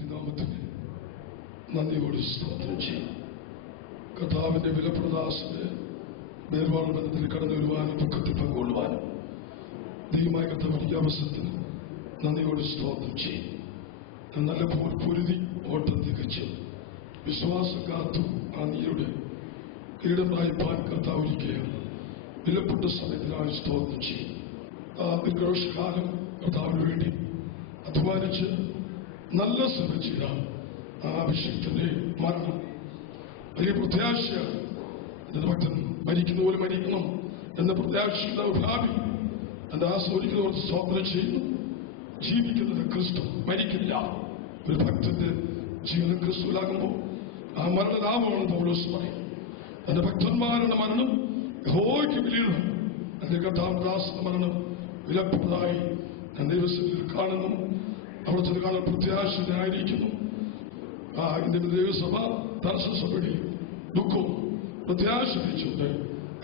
തിരുനാമത്തിന് നന്ദിയോട് സ്തോത്രം ചെയ്യും. കർത്താവിന്റെ വിലപ്രദാസന്റെ വേർപാട് ബന്ധത്തിൽ കടന്നു വരുവാനും ദുഃഖത്തിൽ പങ്കുകൊള്ളുവാനും ദൈവമായ കർത്താവ് എനിക്ക് അവസരത്തിന് നന്ദിയോട് സ്തോത്രം ചെയ്യും. നല്ല പൊരുതി ഓട്ടം തികച്ച് വിശ്വാസം കാത്തു ആ നീയുടെ കിരീടം പ്രാപിപ്പാൻ കർത്താവ് ഒരുക്കുകയാണ്. വിലപ്പെട്ട സമയത്തിനായി സ്തോത്രം ചെയ്യും. ദീർഘകാലം കർത്താവിന് വേണ്ടി അധ്വാനിച്ച് നല്ല ശ്രമം ചെയ്ത ആ അഭിഷേകത്തിന്റെ മരണം വലിയ പ്രത്യാശയാണ്. എന്റെ ഭക്തൻ മരിക്കുന്ന പോലെ മരിക്കണം എന്ന പ്രത്യാശയുടെ ഭാവി എന്റെ ആസ്വദിക്കുന്നവർ സ്തോത്രം ചെയ്യുന്നു. ജീവിക്കുന്നത് ക്രിസ്തു, മരിക്കില്ല. ഒരു ഭക്തന്റെ ജീവനം ക്രിസ്തുവിലാകുമ്പോൾ ആ മരണലാഭമാണ് പൗലോസ് പറയും. എന്റെ ഭക്തന്മാരുടെ മരണം യഹോവയ്ക്ക് വിലയാണ്. എന്റെ കർത്താവദാസന്റെ മരണം വിലപ്പെട്ടതായി ഞാൻ ദൈവസന്നിധിയിൽ കാണുന്നു. അവിടെ ചെന്ന് കാണാൻ പ്രത്യാശനായിരിക്കുന്നു. എന്റെ ദൈവസഭ ദർശനസഭയുടെ ദുഃഖവും പ്രത്യാശ വെച്ചുകൊണ്ട്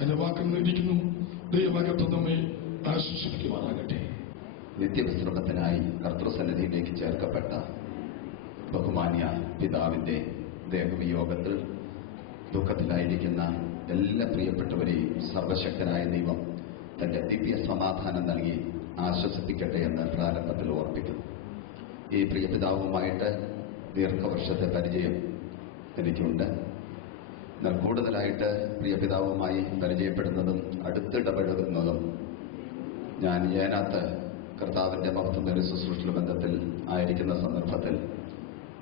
എന്റെ വാക്കിൽ നിന്നിരിക്കുന്നു. ദൈവമകത്ത് നമ്മെ ആശ്വസിപ്പിക്കുവാനാകട്ടെ. നിത്യവിശ്രമത്തിനായി കർത്തൃസന്നിധിയിലേക്ക് ചേർക്കപ്പെട്ട ബഹുമാന്യ പിതാവിന്റെ ദേഹവിയോഗത്തിൽ ദുഃഖത്തിലായിരിക്കുന്ന എല്ലാ പ്രിയപ്പെട്ടവരെയും സർവശക്തനായ ദൈവം തന്റെ ദിവ്യ സമാധാനം നൽകി ആശ്വസിപ്പിക്കട്ടെ എന്ന് പ്രാരംഭത്തിൽ ഓർപ്പിക്കുന്നു. ഈ പ്രിയപിതാവുമായിട്ട് ദീർഘവർഷത്തെ പരിചയം എനിക്കുണ്ട്. എന്നാൽ കൂടുതലായിട്ട് പ്രിയപിതാവുമായി പരിചയപ്പെടുന്നതും അടുത്തിടപഴകുന്നതും ഞാൻ ഏനാത്ത് കർത്താവിന്റെ മഹത്വം ഒരു ശുശ്രൂഷ ബന്ധത്തിൽ ആയിരിക്കുന്ന സന്ദർഭത്തിൽ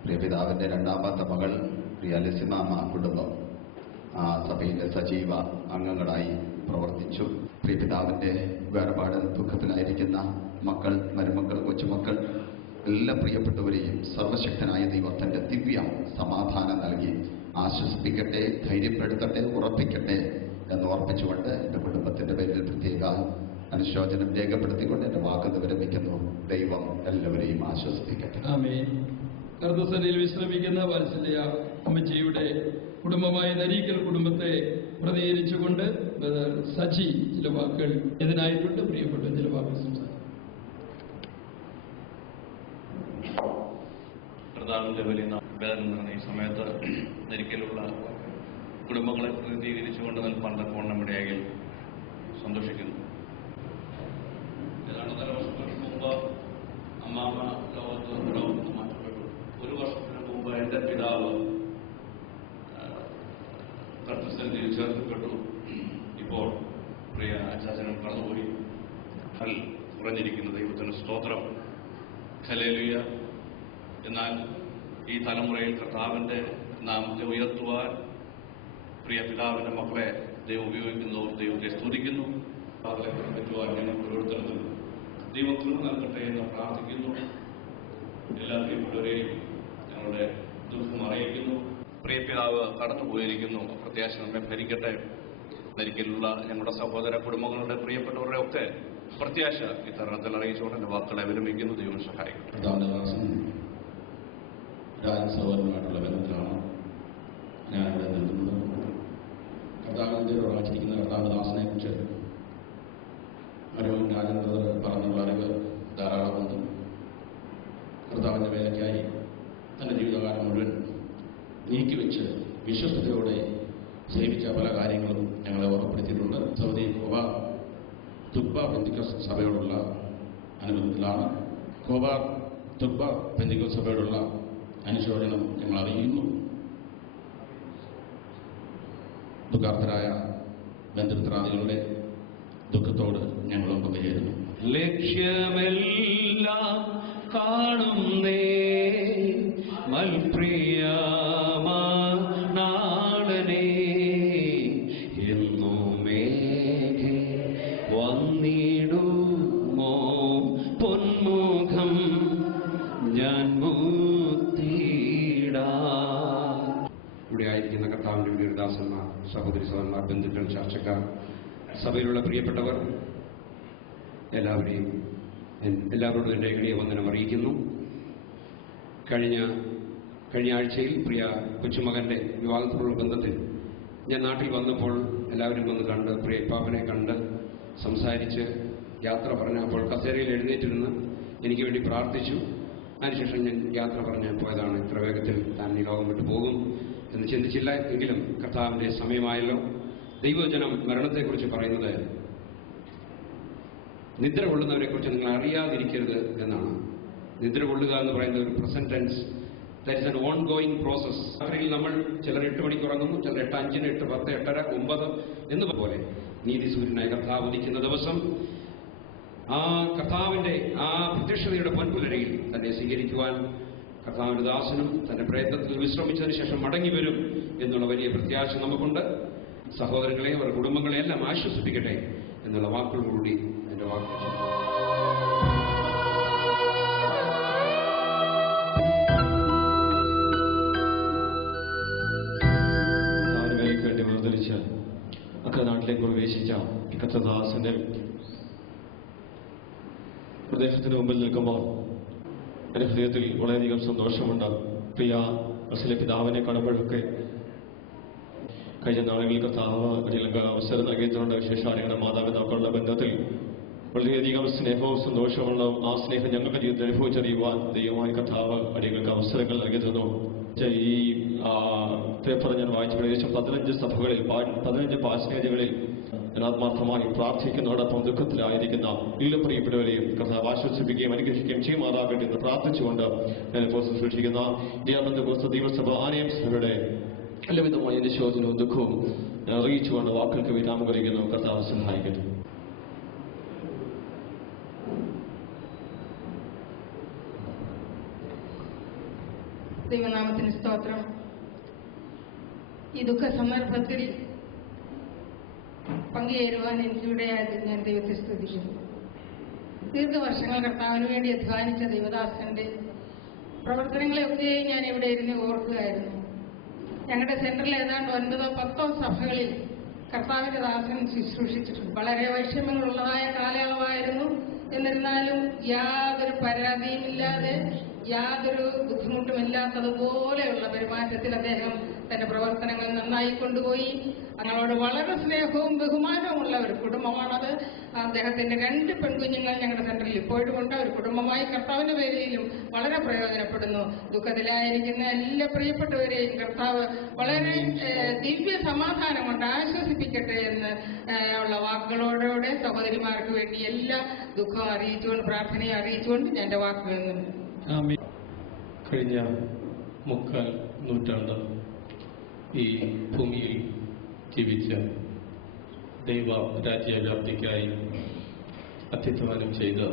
പ്രിയപിതാവിന്റെ രണ്ടാമത്തെ മകൾ പ്രിയ ലസിമാമ കുടുംബം ആ സഭയിലെ സജീവ അംഗങ്ങളായി പ്രവർത്തിച്ചു. പ്രിയപിതാവിന്റെ വേർപാട് ദുഃഖത്തിലായിരിക്കുന്ന മക്കൾ, മരുമക്കൾ, കൊച്ചുമക്കൾ എല്ലാ പ്രിയപ്പെട്ടവരെയും സർവശക്തനായ ദൈവത്തിന്റെ ദിവ്യ സമാധാനം നൽകി ആശ്വസിപ്പിക്കട്ടെ, ധൈര്യപ്പെടുത്തട്ടെ, ഉറപ്പിക്കട്ടെ എന്ന് ഓർപ്പിച്ചുകൊണ്ട് എന്റെ കുടുംബത്തിന്റെ പേരിൽ പ്രത്യേക അനുശോചനം രേഖപ്പെടുത്തിക്കൊണ്ട് എന്റെ വാക്ക് വിരമിക്കുന്നു. ദൈവം എല്ലാവരെയും ആശ്വസിപ്പിക്കട്ടെ. ആമേൻ. കർത്തൃസന്നിധിയിൽ വിശ്രമിക്കുന്ന വാത്സല്യ അമ്മച്ചിയുടെ കുടുംബമായ നരീക്കൽ കുടുംബത്തെ പ്രതികരിച്ചുകൊണ്ട് സജി ചില വാക്കുകൾ ഇതിനായിട്ടുണ്ട്. പ്രിയപ്പെട്ട ചില വാക്കുകൾ സംസാരിക്കും. കർത്താവിന്റെ വലിയ വേദന നിറഞ്ഞ ഈ സമയത്ത് നരിക്കലുള്ള കുടുംബങ്ങളെ പ്രതിനിധീകരിച്ചുകൊണ്ട് നിൽപ്പാൻ തക്കവണ്ണം ഇടയാകിൽ സന്തോഷിക്കുന്നു. ഏതാണ്ട് 1.5 വർഷങ്ങൾക്ക് മുമ്പ് അമ്മാമ്മ ലോകത്ത് മാറ്റപ്പെട്ടു. 1 വർഷത്തിന് മുമ്പ് എന്റെ പിതാവ് കർത്തൃസന്നിധിയിൽ ചേർക്കപ്പെട്ടു. ഇപ്പോൾ പ്രിയ അച്ചാച്ചനും കടന്നുപോയി. കുറഞ്ഞിരിക്കുന്ന ദൈവത്തിന് സ്തോത്രം. ഹല്ലേലൂയ. എന്നാൽ ഈ തലമുറയിൽ കർത്താവിന്റെ നാമത്തെ ഉയർത്തുവാൻ പ്രിയ പിതാവിന്റെ മക്കളെ ദൈവം ഉപയോഗിക്കുന്നവർ ദൈവത്തെ സ്തുതിക്കുന്നു. അതിലെ പറ്റുവാൻ ഞങ്ങൾ ഓരോരുത്തർക്കും ദൈവം കൃപ നൽകട്ടെ എന്ന് പ്രാർത്ഥിക്കുന്നു. എല്ലാ പ്രിയപ്പെട്ടവരെയും ഞങ്ങളുടെ ദുഃഖം അറിയിക്കുന്നു. പ്രിയ പിതാവ് കടന്നുപോയിരിക്കുന്നു. പ്രത്യാശ നമ്മെ ഭരിക്കട്ടെ. ഒരിക്കലുള്ള ഞങ്ങളുടെ സഹോദര കുടുംബങ്ങളുടെ പ്രിയപ്പെട്ടവരുടെ ഒക്കെ പ്രത്യാശ ഈ തരുണത്തിൽ അറിയിച്ചുകൊണ്ട് എന്റെ വാക്കുകളെ വിരമിക്കുന്നു. ദൈവം സഹായിക്കട്ടെ. സഹോദരനുമായിട്ടുള്ള ബന്ധത്തിലാണ് ഞാനിവിടെ നിൽക്കുന്നത്. കർത്താവിന്റെ ആചരിക്കുന്ന കർത്താവദാസനെ കുറിച്ച് അരുൺ രാജേന്ദ്ര പറഞ്ഞുള്ള അറിവ് ധാരാളമുണ്ട്. കർത്താവിന്റെ വേലയ്ക്കായി തന്റെ ജീവിതകാലം മുഴുവൻ നീക്കിവെച്ച് വിശ്വസ്തയോടെ സേവിച്ച പല കാര്യങ്ങളും ഞങ്ങളെ ഓർമ്മപ്പെടുത്തിയിട്ടുണ്ട്. സൗദി കോബാർ തുക്ബ പെന്തിക്കോസ് സഭയോടുള്ള അനുബന്ധത്തിലാണ്. കോബാർ തുക്ബ പെന്തിക്കോസ് സഭയോടുള്ള അനുശോചനം ഞങ്ങൾ അറിയുന്നു. ദുഃഖാർത്ഥരായ ബന്ധുമിത്രാദികളുടെ ദുഃഖത്തോട് ഞങ്ങളും പങ്കുചേരുന്നു. ലക്ഷ്യമെല്ലാം കാണുന്നേ മൽപ്രിയമാണേ എന്നുമേ വന്നിടുമോ പൊന്മുഖം ഞാൻ ഇവിടെ ആയിരിക്കുന്ന കർത്താവിന്റെ വീരദാസന്മാർ, സഹോദരി സഹോദരന്മാർ, ബന്ധുക്കൾ, ചർച്ചക്കാർ, സഭയിലുള്ള പ്രിയപ്പെട്ടവർ എല്ലാവരോടും എൻ്റെ എളിയ വന്ദനം അറിയിക്കുന്നു. കഴിഞ്ഞ ആഴ്ചയിൽ പ്രിയ കൊച്ചുമകന്റെ വിവാഹത്തോടുള്ള ബന്ധത്തിൽ ഞാൻ നാട്ടിൽ വന്നപ്പോൾ എല്ലാവരും വന്ന് കണ്ട് പ്രിയ പാപ്പനെ കണ്ട് സംസാരിച്ച് യാത്ര പറഞ്ഞപ്പോൾ കസേരയിൽ എഴുന്നേറ്റിരുന്ന് എനിക്ക് വേണ്ടി പ്രാർത്ഥിച്ചു. അതിനുശേഷം ഞാൻ യാത്ര പറഞ്ഞ് പോയതാണ്. ഇത്ര വേഗത്തിൽ താൻ ഈ ലോകം വിട്ടു പോകും എന്ന് ചിന്തിച്ചില്ല. എങ്കിലും കർത്താവിൻ്റെ സമയമായല്ലോ. ദൈവവചനം മരണത്തെക്കുറിച്ച് പറയുന്നത് നിദ്ര കൊള്ളുന്നവരെ കുറിച്ച് നിങ്ങൾ അറിയാതിരിക്കരുത് എന്നാണ്. നിദ്ര കൊള്ളുക എന്ന് പറയുന്ന ഒരു present tense. That is an ongoing process. രാത്രിയിൽ നമ്മൾ ചിലർ 8 മണിക്ക് ഉറങ്ങുന്നു, ചിലർ 8:05, 8:10, 8:30, 9 എന്നതുപോലെ നീതി സൂര്യനായ കർത്താവ് ഉദിക്കുന്ന ദിവസം ആ കർത്താവിന്റെ ആ പ്രത്യക്ഷതയുടെ പൊൻപുലരയിൽ തന്നെ സ്വീകരിക്കുവാൻ കർത്താവിന്റെ ദാസനും തന്റെ പ്രയത്നത്തിൽ വിശ്രമിച്ചതിന് ശേഷം മടങ്ങി വരും എന്നുള്ള വലിയ പ്രത്യാശ നമുക്കുണ്ട്. സഹോദരങ്ങളെ, അവരുടെ കുടുംബങ്ങളെ എല്ലാം ആശ്വസിപ്പിക്കട്ടെ എന്നുള്ള വാക്കുകളോടുകൂടി എന്റെ വാക്ക് വേർതിരിച്ച് അക്കരെ നാട്ടിലേക്ക് പ്രവേശിച്ച കർത്തദാസന്റെ പ്രദേശത്തിന് മുമ്പിൽ നിൽക്കുമ്പോൾ എൻ്റെ ഹൃദയത്തിൽ വളരെയധികം സന്തോഷമുണ്ട്. പ്രിയ അസലെ പിതാവിനെ കാണുമ്പോഴൊക്കെ കഴിഞ്ഞ നാളുകളിൽ കർത്താവ് ഒരിക്കലും അവസരം നൽകിയിട്ടുണ്ട്. വിശേഷാടികളുടെ മാതാപിതാക്കളുടെ ബന്ധത്തിൽ വളരെയധികം സ്നേഹവും സന്തോഷമുള്ള ആ സ്നേഹം ഞങ്ങൾക്ക് ജീവിതത്തിൽ അനുഭവിച്ചറിയുവാൻ ദൈവമായ കർത്താവ് അടികൾക്ക് അവസരങ്ങൾ നൽകി തന്നു. ഈ പേപ്പർ ഞാൻ വായിച്ചു. ഏകദേശം 15 സഭകളിൽ 15 പാസ്റ്റേജുകളിൽ ആത്മാർത്ഥമായി പ്രാർത്ഥിക്കുന്നതോടൊപ്പം ദുഃഖത്തിലായിരിക്കുന്ന എല്ലാ പ്രിയപ്പെട്ടവരെയും കർത്താവ് ആശ്വസിപ്പിക്കുകയും അനുഗ്രഹിക്കുകയും ചെയ്യുമാറാകട്ടെ എന്ന് പ്രാർത്ഥിച്ചുകൊണ്ട് ഞാനിപ്പോൾ സൂക്ഷിക്കുന്ന ഇന്ത്യ ദൈവസഭ ആനയം സഭയുടെ എല്ലാവിധമായ അനുശോചനവും ദുഃഖവും അറിയിച്ചുകൊണ്ട് വാക്കുകൾക്ക് വിരാമം കുറിക്കുന്നു. കർത്താവ് സഹായിക്കട്ടെ. ദൈവനാമത്തിന് സ്തോത്രം. ഈ ദുഃഖ സന്ദർഭത്തിൽ പങ്കുചേരുവാൻ എനിക്കിവിടെയായത് ഞാൻ ദൈവത്തെ സ്തുതിക്കുന്നു. ദീർഘവർഷങ്ങൾ കർത്താവിന് വേണ്ടി അധ്വാനിച്ച ദൈവദാസന്റെ പ്രവർത്തനങ്ങളെയൊക്കെ ഞാൻ ഇവിടെ ഇരുന്ന് ഓർക്കുകയായിരുന്നു. ഞങ്ങളുടെ സെന്ററിൽ ഏതാണ്ട് 9 or 10 സഭകളിൽ കർത്താവിന്റെ ദാസൻ ശുശ്രൂഷിച്ചിട്ടുണ്ട്. വളരെ വൈഷമ്യങ്ങളുള്ളതായ കാലയളവായിരുന്നു. എന്നിരുന്നാലും യാതൊരു പരാതിയുമില്ലാതെ യാതൊരു ബുദ്ധിമുട്ടുമില്ലാത്തതുപോലെയുള്ള പെരുമാറ്റത്തിൽ അദ്ദേഹം തന്റെ പ്രവർത്തനങ്ങൾ നന്നായി കൊണ്ടുപോയി. ഞങ്ങളോട് വളരെ സ്നേഹവും ബഹുമാനവുമുള്ള ഒരു കുടുംബമാണത്. അദ്ദേഹത്തിന്റെ 2 പെൺകുഞ്ഞുങ്ങൾ ഞങ്ങളുടെ സെന്ററിൽ ഇപ്പോഴും ഉണ്ട്. ഒരു കുടുംബമായി കർത്താവിന്റെ പേരിലും വളരെ പ്രയോജനപ്പെടുന്നു. ദുഃഖത്തിലായിരിക്കുന്ന എല്ലാ പ്രിയപ്പെട്ടവരെയും കർത്താവ് വളരെ ദിവ്യ സമാധാനം കൊണ്ട് ആശ്വസിപ്പിക്കട്ടെ എന്ന് ഉള്ള വാക്കുകളോടെ സഹോദരിമാർക്ക് വേണ്ടി എല്ലാ ദുഃഖവും അറിയിച്ചുകൊണ്ട് പ്രാർത്ഥനയെ അറിയിച്ചുകൊണ്ട് ഞാൻ എൻ്റെ വാക്കുകളിൽ നിന്ന് കഴിഞ്ഞ 3/4 നൂറ്റാണ്ട് ഈ ഭൂമിയിൽ ജീവിച്ച ദൈവ രാജ്യവ്യാപ്തിക്കായി അത്യുത്ഥാനം ചെയ്ത്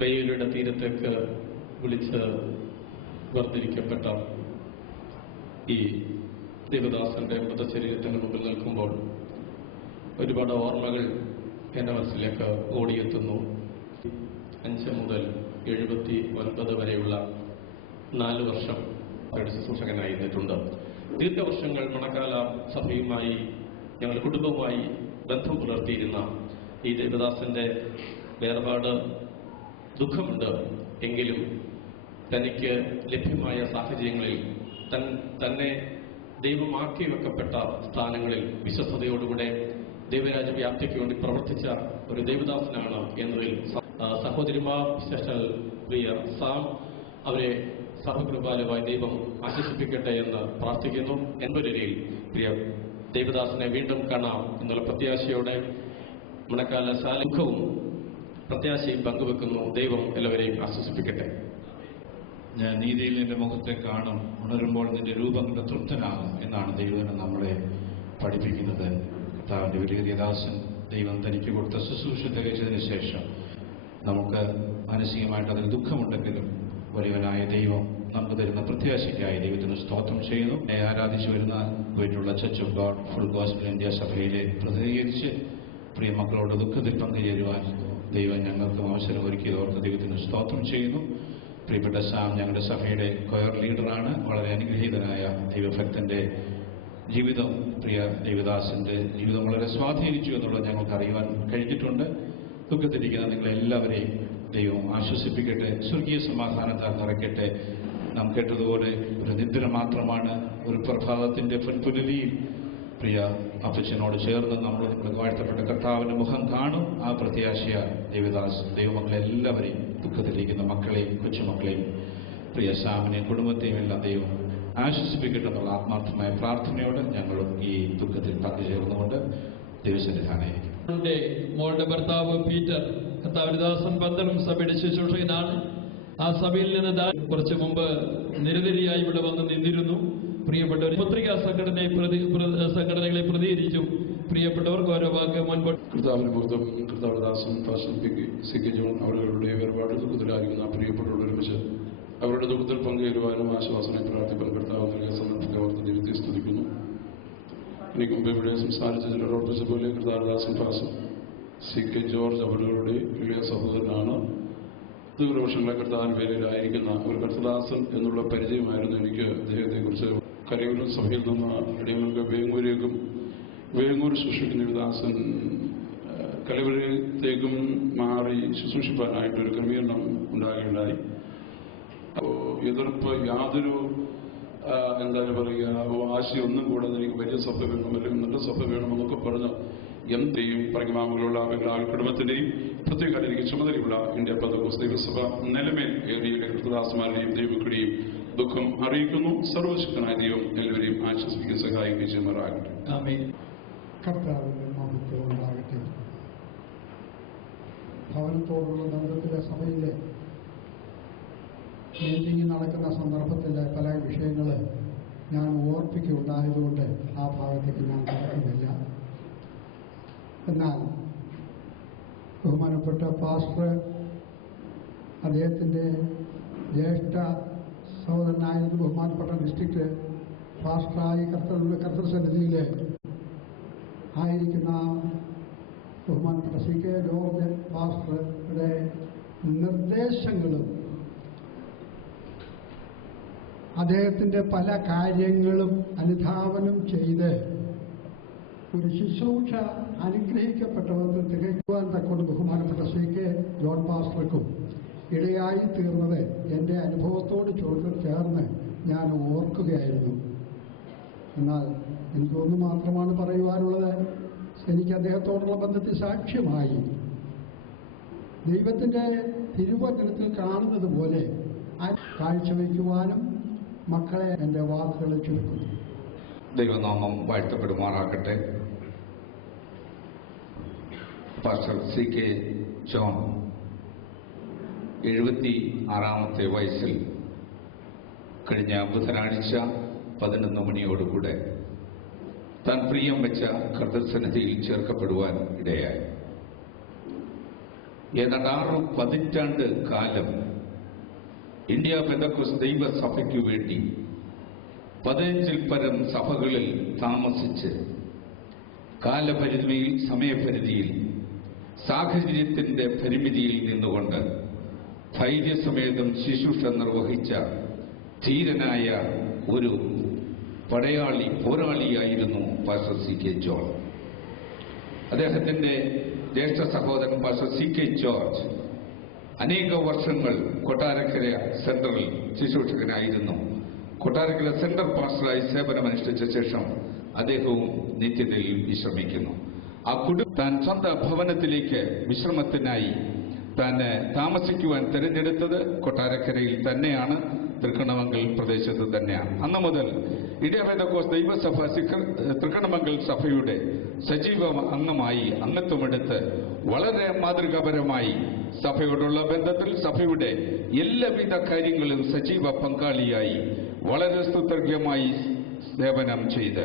ബയലുടെ തീരത്തേക്ക് വിളിച്ച് വേർതിരിക്കപ്പെട്ട ഈ ദേവദാസന്റെ മൃതശരീരത്തിന് മുമ്പിൽ നിൽക്കുമ്പോൾ ഒരുപാട് ഓർമ്മകൾ എൻ്റെ മനസ്സിലേക്ക് ഓടിയെത്തുന്നു. 5 മുതൽ 79 വരെയുള്ള 4 വർഷം ശുശ്രൂഷകനായിരുന്നിട്ടുണ്ട്. ദീർഘവർഷങ്ങൾ മണക്കാല സഭയുമായി ഞങ്ങളുടെ കുടുംബവുമായി ബന്ധം പുലർത്തിയിരുന്ന ഈ ദേവദാസന്റെ വേർപാട് ദുഃഖമുണ്ട്. എങ്കിലും തനിക്ക് ലഭ്യമായ സാഹചര്യങ്ങളിൽ തന്നെ ദൈവമാക്കി വെക്കപ്പെട്ട സ്ഥാനങ്ങളിൽ വിശ്വസ്തയോടുകൂടെ ദൈവരാജ്യ വ്യാപ്തിക്ക് വേണ്ടി പ്രവർത്തിച്ച ഒരു ദേവദാസനാണ് എന്നതിൽ സഹോദരിമാർ, വിശേഷാൽ പ്രിയ സാം, അവരെ സർവകൃപാലുവായി ദൈവം ആശ്വസിപ്പിക്കട്ടെ എന്ന് പ്രാർത്ഥിക്കുന്നു. എന്നൊരിൽ പ്രിയ ദേവദാസനെ വീണ്ടും കാണാം എന്നുള്ള പ്രത്യാശയോടെ മണക്കാല ദുഃഖവും പ്രത്യാശയും പങ്കുവെക്കുന്നു. ദൈവം എല്ലാവരെയും ആശ്വസിപ്പിക്കട്ടെ. ഞാൻ നീതിയിൽ നിന്റെ മുഖത്തെ കാണും, ഉണരുമ്പോൾ നിന്റെ രൂപങ്ങളുടെ തൃപ്തനാകും എന്നാണ് ദൈവം നമ്മളെ പഠിപ്പിക്കുന്നത്. കർത്താവിന്റെ വലിയ ദാസൻ ദൈവം തനിക്ക് കൊടുത്ത ശുശ്രൂഷ തികച്ചതിന് ശേഷം നമുക്ക് മാനസികമായിട്ട് അതിന് ദുഃഖമുണ്ടെങ്കിലും വലിയവനായ ദൈവം നമുക്ക് തരുന്ന പ്രത്യാശയ്ക്കായി ദൈവത്തിന് സ്തോത്രം ചെയ്യുന്നു. ആരാധിച്ചു വരുന്ന പോയിട്ടുള്ള church of God full gospel India സഭയിലെ പ്രതിനിധീകരിച്ച് പ്രിയ മക്കളോട് ദുഃഖത്തിൽ പങ്കുചേരുവാൻ ദൈവം ഞങ്ങൾക്ക് അവസരം ഒരുക്കിയതോർത്ത് ദൈവത്തിന് സ്തോത്രം ചെയ്യുന്നു. പ്രിയപ്പെട്ട സാം ഞങ്ങളുടെ സഭയുടെ കൊയർ ലീഡറാണ്. വളരെ അനുഗ്രഹീതനായ ദൈവഭക്തന്റെ ജീവിതം, പ്രിയ ദൈവദാസന്റെ ജീവിതം വളരെ സ്വാധീനിച്ചു എന്നുള്ളത് ഞങ്ങൾക്ക് അറിയുവാൻ കഴിഞ്ഞിട്ടുണ്ട്. ദുഃഖത്തിരിക്കുന്ന നിങ്ങളെല്ലാവരെയും ദൈവം ആശ്വസിപ്പിക്കട്ടെ, സ്വർഗീയ സമാധാനത്താൽ നിറയ്ക്കട്ടെ. നാം കേട്ടതുപോലെ ഒരു നിദ്ര മാത്രമാണ്. ഒരു പ്രഭാതത്തിന്റെ പൊൻപുലരിയിൽ പ്രിയ അപ്പച്ചനോട് ചേർന്ന് നമ്മൾ വാഴ്ത്തപ്പെട്ട കർത്താവിന്റെ മുഖം കാണും. ആ പ്രത്യാശയ ദേവദാസ് ദൈവമക്കളെല്ലാവരെയും, ദുഃഖത്തിലിരിക്കുന്ന മക്കളെയും കൊച്ചുമക്കളെയും പ്രിയ സാമിനെയും കുടുംബത്തെയും എല്ലാം ദൈവം ആശ്വസിപ്പിക്കട്ടെന്നുള്ള ആത്മാർത്ഥമായ പ്രാർത്ഥനയോടെ ഞങ്ങളും ഈ ദുഃഖത്തിൽ പങ്കുചേർന്നുകൊണ്ട് ദൈവസന്നിധാനമായിരിക്കും. മോളുടെ ഭർത്താവ് പീറ്റർ കർത്താവിന്റെ ദാസൻ പന്തളം സഭയുടെ ശുശ്രൂഷകനാണ്. ആ സഭയിൽ നിന്ന് കുറച്ചു മുമ്പ് നിരനിരയായി ഇവിടെ വന്ന് നിന്നിരുന്നു. പ്രിയപ്പെട്ടവർ പത്രികാ സംഘടനകളെ പ്രതികരിച്ചു. പ്രിയപ്പെട്ടവർക്ക് ഓരോ വാക്ക് മുൻപോട്ട്. കർത്താവിന്റെ ബോധം കർത്താവിന്റെ ദാസൻ ഫാസ്റ്റ് ജോൺ അവരുടെ വേർപാട് ദുഃഖത്തിലായിരിക്കുന്ന പ്രിയപ്പെട്ടവരുടെ ഒരുമിച്ച് അവരുടെ ദുഃഖത്തിൽ പങ്കുചേരുവാനും ആശ്വാസമായി പ്രാർത്ഥിപ്പാൻ കർത്താവ് നൽകിയ സന്ദർഭത്തെ ദൈവത്തെ സ്തുതിക്കുന്നു. എനിക്ക് മുമ്പ് ഇവിടെ സംസാരിച്ച ചിലർ ഓർപ്പിച്ച പോലെ കർത്താവദാസൻ ഫാസ് CK ജോർജ് അവരുടെ ഇളയ സഹോദരനാണ്. ദീർഘവർഷങ്ങളെ കർത്താവിന്റെ പേരിലായിരിക്കുന്ന ഒരു കർത്തദാസൻ എന്നുള്ള പരിചയമായിരുന്നു എനിക്ക് അദ്ദേഹത്തെക്കുറിച്ച്. കരയൂർ സഭയിൽ നിന്ന് ഇടങ്ങൾക്ക് വേങ്ങൂർ ശുശ്രൂഷിക്കുന്ന ഒരു ദാസൻ കലവരത്തേക്കും മാറി ശുശ്രൂഷിപ്പാനായിട്ടൊരു ക്രമീകരണം ഉണ്ടാകുകയുണ്ടായി. അപ്പോൾ എതിർപ്പ് യാതൊരു എന്താണ് പറയുക വാശിയൊന്നും കൂടാതെ എനിക്ക് വലിയ സഭ വേണം അല്ലെങ്കിൽ നല്ല സഭ വേണമെന്നൊക്കെ പറഞ്ഞ് എന്തെയും പറഞ്ഞമാമുകളുള്ള എല്ലാ കുടുംബത്തിന്റെയും പ്രത്യേക എനിക്ക് ചുമതലയുള്ള ഇന്ത്യ പെന്തക്കോസ്ത് ദൈവസഭ നിലമേൽ ഏറിയ കർത്തദാസന്മാരുടെയും ദൈവങ്ങളുടെയും ദുഃഖം അറിയിക്കുന്നു. സർവശക്തനായ ദൈവം എല്ലാവരെയും ആശ്വസിപ്പിക്കാൻ സഹായിക്കുകയും ചെയ്യുമാറാകട്ടെ. കർത്താവിന്റെ നാമത്തിൽ ഉണ്ടാകട്ടെ. ഭവനത്തോടുള്ള ബന്ധത്തിലെ സഭയിലെ മീറ്റിംഗ് നടക്കുന്ന സന്ദർഭത്തിൽ പല വിഷയങ്ങൾ ഞാൻ ഓർപ്പിക്കുകയുണ്ടായതുകൊണ്ട് ആ ഭാഗത്തേക്ക് ഞാൻ കടക്കുന്നില്ല. എന്നാൽ ബഹുമാനപ്പെട്ട പാസ്റ്റർ അദ്ദേഹത്തിൻ്റെ ജ്യേഷ്ഠ സഹോദരനായിരുന്നു ബഹുമാനപ്പെട്ട ഡിസ്ട്രിക്ട് പാസ്റ്ററായി കർത്തൃസന്നിധിയിൽ ആയിരിക്കുന്ന ബഹുമാനപ്പെട്ട CK ജോർജ് പാസ്റ്ററുടെ നിർദ്ദേശങ്ങളും അദ്ദേഹത്തിൻ്റെ പല കാര്യങ്ങളും അനുധാവനം ചെയ്ത് ഒരു ശുശ്രൂഷ അനുഗ്രഹിക്കപ്പെട്ടവർക്ക് തികയ്ക്കുവാൻ തക്കൊണ്ട് ബഹുമാനപ്പെട്ട CK ജോൺ പാസ്റ്റർക്കും ഇടയായി തീർന്നത് എൻ്റെ അനുഭവത്തോട് ചേർന്ന് ഞാൻ ഓർക്കുകയായിരുന്നു. എന്നാൽ എനിക്കൊന്നു മാത്രമാണ് പറയുവാനുള്ളത്. എനിക്ക് അദ്ദേഹത്തോടുള്ള ബന്ധത്തിൽ സാക്ഷ്യമായി ദൈവത്തിൻ്റെ തിരുവചനത്തിൽ കാണുന്നത് പോലെ കാഴ്ചവെക്കുവാനും മക്കളെ എൻ്റെ വാക്കുകൾ ചുരുക്കുന്നു. ദൈവനാമം വാഴ്ത്തപ്പെടുമാറാകട്ടെ. പാസ്റ്റർ CK ജോൺ 76-ാമത്തെ വയസ്സിൽ കഴിഞ്ഞ ബുധനാഴ്ച 11 മണിയോടുകൂടെ താൻ പ്രിയം വെച്ച കർത്തൃസന്നിധിയിൽ ചേർക്കപ്പെടുവാൻ ഇടയായി. ഏതാണ്ട് 6 പതിറ്റാണ്ട് കാലം ഇന്ത്യ പെന്തക്കോസ്ത് ദൈവസഭയ്ക്കു വേണ്ടി 15-ൽ പരം സഭകളിൽ താമസിച്ച് കാലപരിധിയിൽ സമയപരിധിയിൽ സാഹചര്യത്തിന്റെ പരിമിതിയിൽ നിന്നുകൊണ്ട് ധൈര്യസമേതം ശുശ്രൂഷ നിർവഹിച്ച ധീരനായ ഒരു പോരാളിയായിരുന്നു പാസ്റ്റർ CK ജോൺ. അദ്ദേഹത്തിന്റെ ജ്യേഷ്ഠ സഹോദരൻ പാസ്റ്റർ CK ജോർജ് അനേക വർഷങ്ങൾ കൊട്ടാരക്കര സെന്ററിൽ ശുശ്രൂഷകനായിരുന്നു. കൊട്ടാരക്കര സെന്റർ പാസ്റ്ററായി സേവനമനുഷ്ഠിച്ച ശേഷം അദ്ദേഹവും നിത്യതയിൽ വിശ്രമിക്കുന്നു. ആ താൻ സ്വന്തം ഭവനത്തിലേക്ക് വിശ്രമത്തിനായി താൻ താമസിക്കുവാൻ തിരഞ്ഞെടുത്തത് കൊട്ടാരക്കരയിൽ തന്നെയാണ്, തൃക്കണ്ണമംഗൽ പ്രദേശത്ത് തന്നെയാണ്. അന്ന് മുതൽ ഇന്ത്യ പെന്തക്കോസ്ത് ദൈവസഭ തൃക്കണ്ണമംഗൽ സഭയുടെ സജീവ അംഗമായി അംഗത്വമെടുത്ത് വളരെ മാതൃകാപരമായി സഭയോടുള്ള ബന്ധത്തിൽ സഭയുടെ എല്ലാവിധ കാര്യങ്ങളും സജീവ പങ്കാളിയായി വളരെ സുദീർഘമായി സേവനം ചെയ്ത്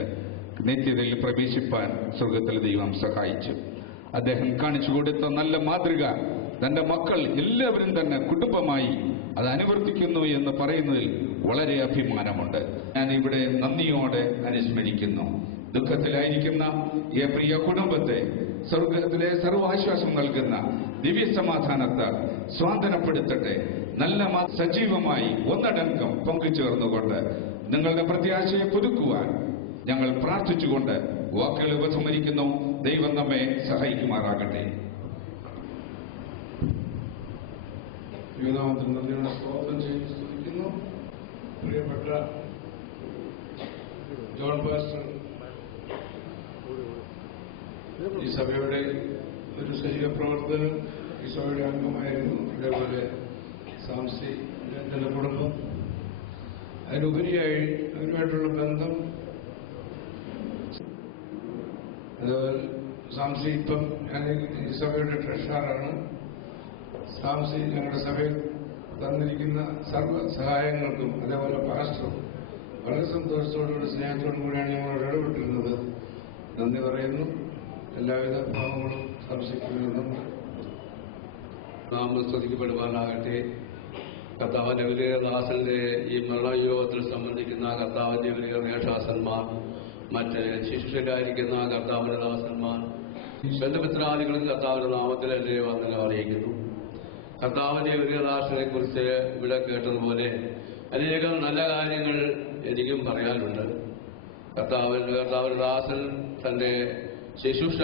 നിത്യതയിൽ പ്രവേശിപ്പാൻ സ്വർഗത്തിൽ ദൈവം സഹായിച്ചു. അദ്ദേഹം കാണിച്ചു കൊടുത്ത നല്ല മാതൃക തന്റെ മക്കൾ എല്ലാവരും തന്നെ കുടുംബമായി അത് അനുവർത്തിക്കുന്നു എന്ന് പറയുന്നതിൽ വളരെ അഭിമാനമുണ്ട്. ഞാൻ ഇവിടെ നന്ദിയോടെ അനുസ്മരിക്കുന്നു. ദുഃഖത്തിലായിരിക്കുന്ന ഈ പ്രിയ കുടുംബത്തെ സ്വർഗത്തിലെ സർവാശ്വാസം നൽകുന്ന ദിവ്യസമാധാനത്താൽ സ്വാന്തനപ്പെടുത്തട്ടെ. നല്ല സജീവമായി ഒന്നടങ്കം പങ്കുചേർന്നുകൊണ്ട് നിങ്ങളുടെ പ്രത്യാശയെ പുതുക്കുവാൻ ഞങ്ങൾ പ്രാർത്ഥിച്ചുകൊണ്ട് വാക്കുകൾ ഉപസംഹരിക്കുന്നു. ദൈവം നമ്മെ സഹായിക്കുമാറാകട്ടെ. ദൈവനാമത്തിൽ നന്ദിയോടെ സ്തോത്രം ചെയ്ത് സ്തുതിക്കുന്നു. പ്രിയപ്പെട്ട ജോൺ പാസ്റ്റർ ഈ സഭയുടെ ഒരു സജീവ പ്രവർത്തനം, ഈ സഭയുടെ അംഗമായിരുന്നു. അതേപോലെ സാംസി അദ്ദേഹത്തിൻ്റെ കുടുംബം, അതിനുപരിയായി അവരുമായിട്ടുള്ള ബന്ധം. അതുപോലെ സാംസി ഇപ്പം ഞാൻ ഈ സഭയുടെ ട്രഷറാണ്. സാംസി ഞങ്ങളുടെ സഭയിൽ തന്നിരിക്കുന്ന സർവ്വ സഹായങ്ങൾക്കും അതേപോലെ പാസ്റ്ററും വളരെ സന്തോഷത്തോടുകൂടി സ്നേഹത്തോടും കൂടിയാണ് ഞങ്ങളോട് ഇടപെട്ടിരുന്നത്. നന്ദി പറയുന്നു. എല്ലാവിധ ഭാവങ്ങളും സംശയിക്കുന്നുണ്ട്. നാം സ്തുതിക്കപ്പെടുവാനാകട്ടെ. കർത്താവിന്റെ വലിയ ദാസന്റെ ഈ മരണയോഗത്തിൽ സംബന്ധിക്കുന്ന കർത്താവിന്റെ വലിയ മേഷാസന്മാർ, മറ്റ് ശിശുരായിരിക്കുന്ന കർത്താവിന്റെ ദാസന്മാർ, ബന്ധുമിത്രാദികളും കർത്താവിന്റെ നാമത്തിൽ എന്നെ വന്ന് അറിയിക്കുന്നു. കർത്താവിന്റെ വലിയ ദാസനെ കുറിച്ച് ഇവിടെ കേട്ടതുപോലെ അനേകം നല്ല കാര്യങ്ങൾ എനിക്കും പറയാനുണ്ട്. കർത്താവിന്റെ ദാസൻ തന്റെ ശുശ്രൂഷ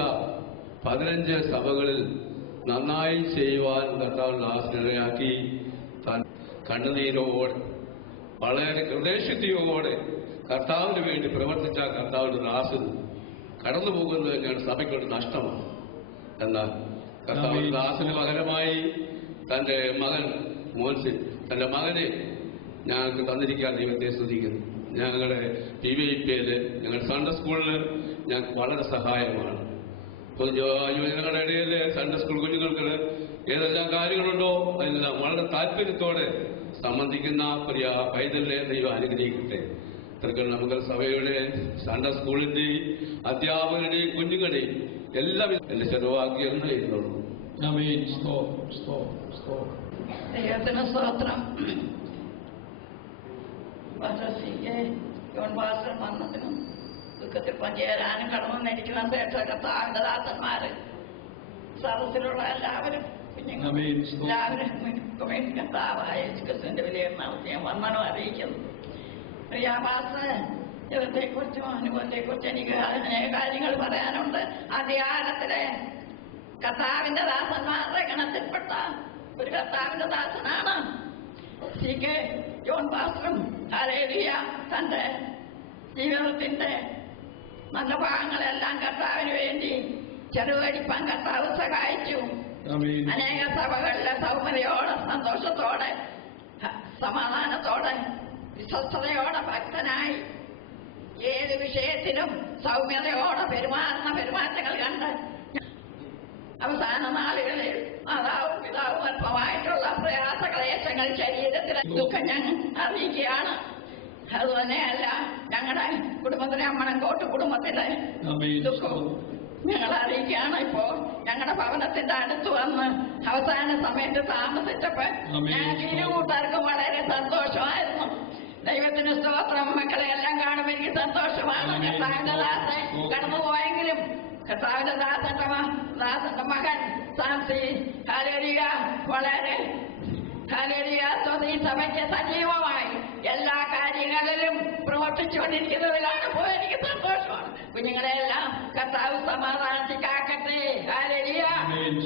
15 സഭകളിൽ നന്നായി ചെയ്യുവാൻ കർത്താവിന്റെ ദാസനിടയാക്കി. കണ്ണുനീരോടെ വളരെ ഹൃദയശുദ്ധിയോടെ കർത്താവിന് വേണ്ടി പ്രവർത്തിച്ച കർത്താവിന്റെ ദാസൻ കടന്നു പോകുന്നത് ഞങ്ങളുടെ സഭയ്ക്കൊരു നഷ്ടമാണ്. എന്നാൽ കർത്താവിന്റെ ദാസന് പകരമായി തന്റെ മകൻ മോൻസിൻ തന്റെ മകനെ ഞങ്ങൾക്ക് തന്നിരിക്കാൻ ദൈവത്തെ സ്തുതിക്കുന്നു. ഞങ്ങളുടെ PVIPയിൽ ഞങ്ങളുടെ സൺഡേ സ്കൂളിൽ ഞങ്ങൾക്ക് വളരെ സഹായമാണ്. യുവജനങ്ങളുടെ ഇടയിൽ സൺഡേ സ്കൂൾ കുഞ്ഞുങ്ങൾക്ക് ഏതെല്ലാം കാര്യങ്ങളുണ്ടോ അതെല്ലാം വളരെ താല്പര്യത്തോടെ സംബന്ധിക്കുന്ന പ്രിയ പൈതലിനെ ദൈവം അനുഗ്രഹിക്കട്ടെ. ഇത്രയ്ക്ക് നമുക്ക് സഭയുടെ സൺഡേ സ്കൂളിന്റെയും അധ്യാപകരുടെയും കുഞ്ഞുങ്ങളുടെയും എല്ലാം എന്റെ ചെലവാക്കി എന്ന് ചെയ്യുന്നുള്ളൂ. ദൈവത്തിന് സ്തോത്രം. മരണത്തിനും ദുഃഖത്തിൽ പങ്കുചേരാനും കടന്നു വന്നിരിക്കുന്ന കർത്താവിന്റെ ദാസന്മാര്, സദസ്സിലുള്ള എല്ലാവരും എല്ലാവരും കർത്താവായ യേശുക്രിസ്തുവിന്റെ വലിയ നാമത്തെ വന്ദനം അറിയിക്കുന്നു. പ്രിയാഭാസ് ദൈവത്തെക്കുറിച്ചും അനുഭവത്തെക്കുറിച്ചും എനിക്ക് അനേക കാര്യങ്ങൾ പറയാനുണ്ട്. അധികാരത്തിലെ കർത്താവിന്റെ ദാസന്മാരുടെ ഗണത്തിൽപ്പെട്ട ഒരു കർത്താവിന്റെ ദാസനാണ് CK ജോൺ പാസ്റ്ററും. ഹല്ലേലൂയ. തന്റെ ജീവിതത്തിന്റെ നല്ല ഭാഗങ്ങളെല്ലാം കർത്താവിന് വേണ്ടി ചെറുവടിപ്പാൻ കർത്താവ് സഹായിച്ചു. അനേക സഭകളിലെ സൗമ്യതയോടെ, സന്തോഷത്തോടെ, സമാധാനത്തോടെ, വിശ്വസ്തയോടെ ഭക്തനായി ഏത് വിഷയത്തിലും സൗമ്യതയോടെ പെരുമാറുന്ന പെരുമാറ്റങ്ങൾ കണ്ട് അവസാന നാളുകളിൽ മാതാവും പിതാവും അല്പമായിട്ടുള്ള പ്രയാസക്ലേശങ്ങൾ ശരീരത്തിലെ ദുഃഖം ഞങ്ങൾ അറിയിക്കുകയാണ്. അതുതന്നെയല്ല ഞങ്ങളുടെ കുടുംബത്തിലെ അമ്മണങ്കോട്ട് കുടുംബത്തിലെ ദുഃഖവും ഞങ്ങൾ അറിയിക്കുകയാണ്. ഇപ്പോ ഞങ്ങളുടെ ഭവനത്തിന്റെ അടുത്ത് വന്ന് അവസാന സമയത്ത് താമസിച്ചപ്പോ ഞങ്ങൾക്ക് ഇരു കൂട്ടർക്കും വളരെ സന്തോഷമായിരുന്നു. ദൈവത്തിന് സ്തോത്രം. മക്കളെ എല്ലാം കാണുമ്പോൾ എനിക്ക് സന്തോഷമാണ്. കർത്താവിന്റെ ദാസൻ കടന്നുപോയെങ്കിലും കർത്താവിന്റെ ദാസന്റെ മകൻ സാംസി ഹല്ലേലൂയ വളരെ ഹല്ലേലൂയ ഈ സഭയ്ക്ക് സജീവമായി എല്ലാ കാര്യങ്ങളിലും പ്രവർത്തിച്ചുകൊണ്ടിരിക്കുന്നതിലാണ് ഇപ്പോൾ എനിക്ക് സന്തോഷമാണ്. കുഞ്ഞുങ്ങളെല്ലാം കർത്താവ് സമാധാനത്തിൽ കാക്കട്ടെ. Hallelujah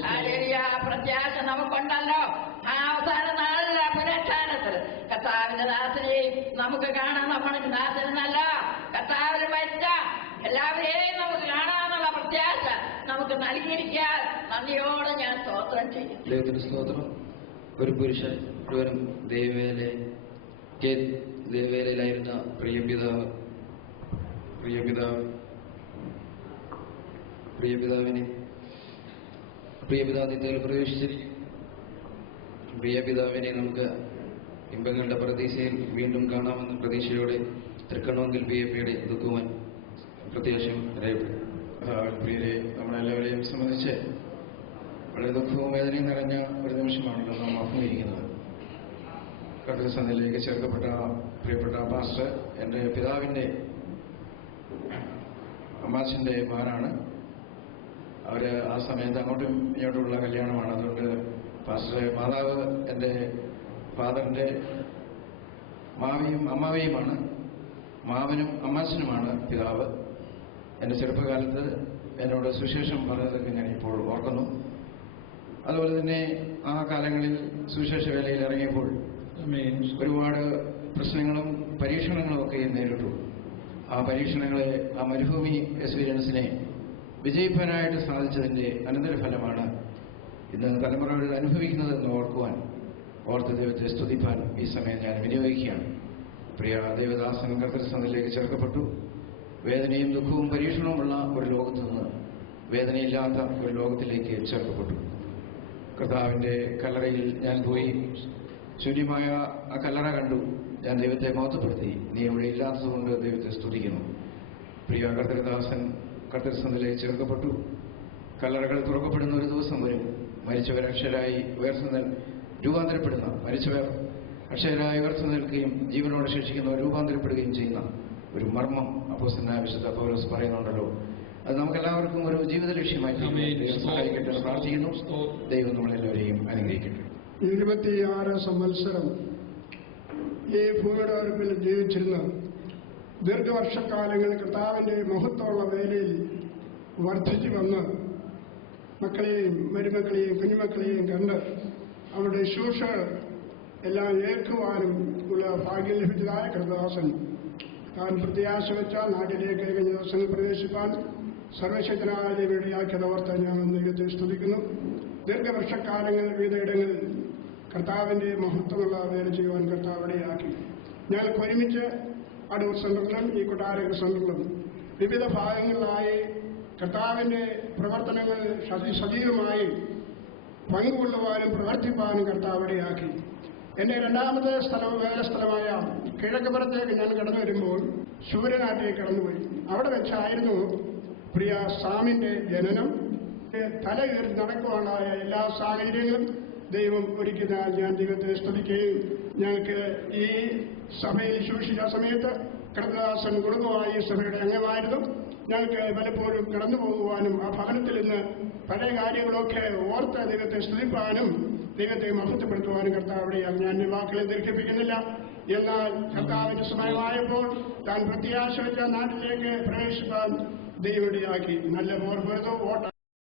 hallelujah. പ്രത്യാശ നമുക്കുണ്ടല്ലോ. ആ അവസാന നാളിലെ പുനരുത്ഥാനത്തിൽ കർത്താവിന്റെ ദാസനെ നമുക്ക് കാണാം. നമ്മുടെ ദാസനെന്നല്ല, കർത്താവിന് മരിച്ച എല്ലാവരെയും നമുക്ക് കാണാമെന്നുള്ള പ്രത്യാശ നമുക്ക് നൽകിയിരിക്കാൻ നന്ദിയോടെ ഞാൻ സ്തോത്രം ചെയ്യും. ദൈവത്തിന് സ്തോത്രം. ഒരു പുരുഷൻ മുഴുവനും ദേവേലയിലായിരുന്ന പ്രിയപിതാവിൽ പ്രവേശിച്ചിരിക്കും. പ്രിയപിതാവിനെ നമുക്ക് ഇമ്പങ്ങളുടെ പ്രതീക്ഷയിൽ വീണ്ടും കാണാമെന്ന പ്രതീക്ഷയോടെ തൃക്കണ്ണോങ്കിൽ PFയുടെ ദുഃഖവും പ്രത്യാശയും രേഖപ്പെടും. പ്രിയരെ, നമ്മളെല്ലാവരെയും സംബന്ധിച്ച് വളരെ ദുഃഖവും വേദനയും നിറഞ്ഞ ഒരു നിമിഷമാണല്ലോ നാം അഭിമുഖീകരിക്കുന്നത്. കർത്തൃസന്നിധിയിലേക്ക് ചേർക്കപ്പെട്ട പ്രിയപ്പെട്ട പാസ്റ്റർ എൻ്റെ പിതാവിൻ്റെ അമ്മാച്ചൻ്റെ മകനാണ്. അവർ ആ സമയത്ത് അങ്ങോട്ടും ഇങ്ങോട്ടുമുള്ള കല്യാണമാണ്. അതുകൊണ്ട് പാസ്റ്റർ മാതാവ് എൻ്റെ ഫാദറിൻ്റെ അമ്മാവിയുമാണ്. മാവനും അമ്മാച്ചനുമാണ് പിതാവ്. എൻ്റെ ചെറുപ്പകാലത്ത് എന്നോട് സുവിശേഷം പറഞ്ഞതൊക്കെ ഞാൻ ഇപ്പോൾ ഓർക്കുന്നു. അതുപോലെ തന്നെ ആ കാലങ്ങളിൽ സുവിശേഷ വേലയിൽ ഇറങ്ങിയപ്പോൾ ഒരുപാട് പ്രശ്നങ്ങളും പരീക്ഷണങ്ങളും ഒക്കെ നേരിട്ടു. ആ പരീക്ഷണങ്ങളെ, ആ മരുഭൂമി എക്സ്പീരിയൻസിനെ വിജയിപ്പാനായിട്ട് സാധിച്ചതിൻ്റെ അനന്തരഫലമാണ് ഇന്ന് തലമുറകൾ അനുഭവിക്കുന്നതെന്ന് ഓർത്ത് ദൈവത്തെ സ്തുതിപ്പാൻ ഈ സമയം ഞാൻ വിനിയോഗിക്കുകയാണ്. പ്രിയ ദൈവദാസൻ കർത്തൃസന്നിധിയിലേക്ക് ചേർക്കപ്പെട്ടു. വേദനയും ദുഃഖവും പരീക്ഷണവുമുള്ള ഒരു ലോകത്ത് നിന്ന് വേദനയില്ലാത്ത ഒരു ലോകത്തിലേക്ക് ചേർക്കപ്പെട്ടു. കർത്താവിൻ്റെ കല്ലറയിൽ ഞാൻ പോയി ശൂന്യമായ ആ കല്ലറ കണ്ടു. ഞാൻ ദൈവത്തെ മഹത്വപ്പെടുത്തി. നീ ഇവിടെ ഇല്ലാത്തതുകൊണ്ട് ദൈവത്തെ സ്തുതിക്കുന്നു. പ്രിയ കർത്തൃദാസൻ കർത്തൃസന്നിധിയിലേക്ക് ചേർക്കപ്പെട്ടു. കല്ലറകൾ തുറക്കപ്പെടുന്ന ഒരു ദിവസം വരും. മരിച്ചവർ അക്ഷരായി രൂപാന്തരപ്പെടുന്ന മരിച്ചവർ അക്ഷരായി ഉയർന്നു നിൽക്കുകയും ജീവനോടെ ശേഷിക്കുന്നവർ രൂപാന്തരപ്പെടുകയും ചെയ്യുന്ന ഒരു മർമ്മം അപ്പോസ്തലനായ വിശുദ്ധ പൗലോസ് പറയുന്നുണ്ടല്ലോ. അത് നമുക്കെല്ലാവർക്കും ഒരു ജീവിത ലക്ഷ്യമായി സഹായിക്കട്ടെ എന്ന് പ്രാർത്ഥിക്കുന്നു. ദൈവം നമ്മളെല്ലാവരെയും അനുഗ്രഹിക്കട്ടെ. 26 സംവത്സരം ഈ ഭൂമിയുടെ ഉറപ്പിൽ ജീവിച്ചിരുന്ന ദീർഘവർഷക്കാലങ്ങൾ കർത്താവിൻ്റെ മഹത്വമുള്ള വേലയിൽ വർദ്ധിച്ചു വന്ന് മക്കളെയും മരുമക്കളെയും കുഞ്ഞുമക്കളെയും കണ്ട് അവരുടെ ശുശ്രൂഷകൾ എല്ലാം ഏൽക്കുവാനും ഉള്ള ഭാഗ്യം ലഭിച്ചതായ കർത്തദാസൻ താൻ പ്രത്യാശ വെച്ച നാട്ടിലേക്ക് കഴിഞ്ഞ ദിവസങ്ങൾ പ്രവേശിപ്പാൻ സർവശക്തനായ ദൈവയുടെ ആക്കിയത് ഓർത്ത് ഞാൻ ദൈവത്തെ സ്തുതിക്കുന്നു. ദീർഘവർഷക്കാലങ്ങൾ വിവിധയിടങ്ങളിൽ കർത്താവിൻ്റെ മഹത്വമുള്ള വേല ചെയ്യുവാൻ കർത്താവ് ഇടയാക്കി. ഞങ്ങൾക്ക് ഒരുമിച്ച് അടൂർ സെന്ററിലും ഈ കൊട്ടാരകര സെന്ററിലും വിവിധ ഭാഗങ്ങളിലായി കർത്താവിൻ്റെ പ്രവർത്തനങ്ങൾ സജീവമായി പങ്കുകൊള്ളുവാനും പ്രവർത്തിപ്പാനും കർത്താവ് ഇടയാക്കി. എൻ്റെ രണ്ടാമത്തെ വേലസ്ഥലമായ കിഴക്കുപുറത്തേക്ക് ഞാൻ കടന്നു വരുമ്പോൾ ശൂരനാട്ടിലേക്ക് കടന്നുപോയി. അവിടെ വെച്ചായിരുന്നു പ്രിയ സാമിൻ്റെ ജനനം. തല ഉയർത്തി നടക്കുവാനായ എല്ലാ സാഹചര്യങ്ങളും ദൈവം ഒരുക്കുന്നതിനാൽ ഞാൻ ദൈവത്തെ സ്തുതിക്കുകയും ഞങ്ങൾക്ക് ഈ സഭയിൽ ശുശ്രൂഷിച്ച സമയത്ത് കർത്തദാസൻ കുടുംബമായി സഭയുടെ അംഗമായിരുന്നു. ഞങ്ങൾക്ക് പലപ്പോഴും കടന്നു പോകുവാനും ആ ഭവനത്തിൽ നിന്ന് പല കാര്യങ്ങളൊക്കെ ഓർത്ത് ദൈവത്തെ സ്തുതിപ്പാനും ദൈവത്തെ മഹത്വപ്പെടുത്തുവാനും കർത്താവിടെയാണ്. ഞാൻ വാക്കുകളെ ദീർഘിപ്പിക്കുന്നില്ല. എന്നാൽ കർത്താവിന്റെ സമയമായപ്പോൾ താൻ പ്രത്യാശ വെച്ച നാട്ടിലേക്ക് പ്രവേശിപ്പാൻ ദൈവടിയാക്കി. നല്ല പോർ പൊരുതോ ഓട്ട